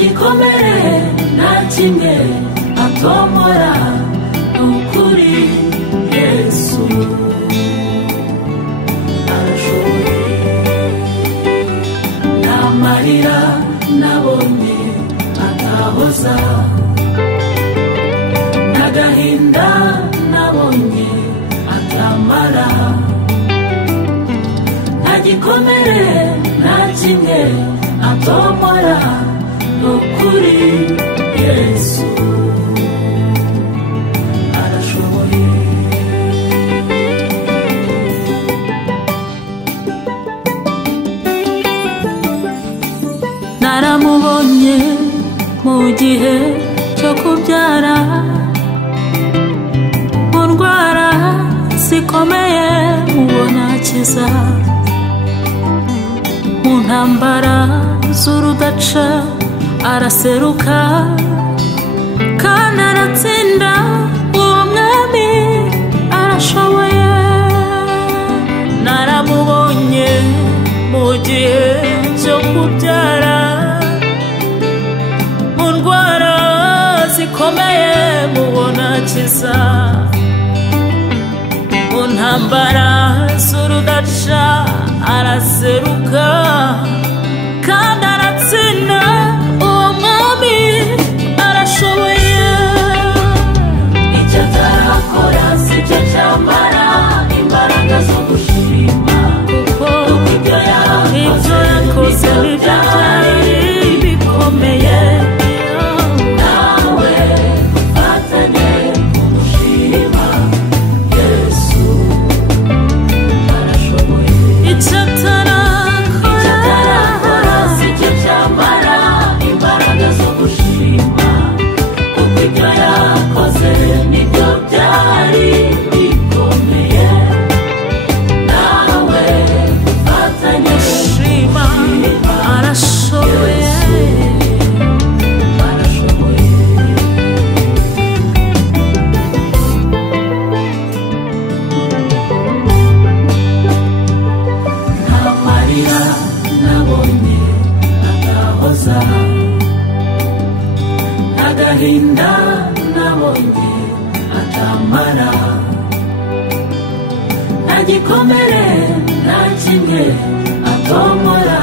gikomere nta kimwe atomora ukuri Yesu arashoboye n'amarira nabonye atahoza n'agahinda nabonye atamara nta gikomere nta kimwe atomora ukuri Yesu arashoboye naramubonye mu gihe cyo kubyara mu ndwara zikomeye mubona akiza mu ntambara z'urudaca araseruka kandi aratsinda uwo mwami arashoboye naramubonye mu gihe cyo kubyara mu ndwara zikomeye mubona akiza mu ntambara z'urudaca araseruka kandi aratsinda uwo mwami arashoboye icyo atarakora sicyo cyamara imbaraga zo gushima kuko ibyo yakoze nibyo byari bikomeye nawe ufatanye kumushima Yesu arashoboye icyo atarakora sicyo cyamara imbaraga zo gushima kuko ibyo yakoze nibyo byari bikomeye nawe ufatanye gushima arashoboye n'amarira nabonye atahoza n'agahinda nabonye atamara nta gikomere nta kimwe atomora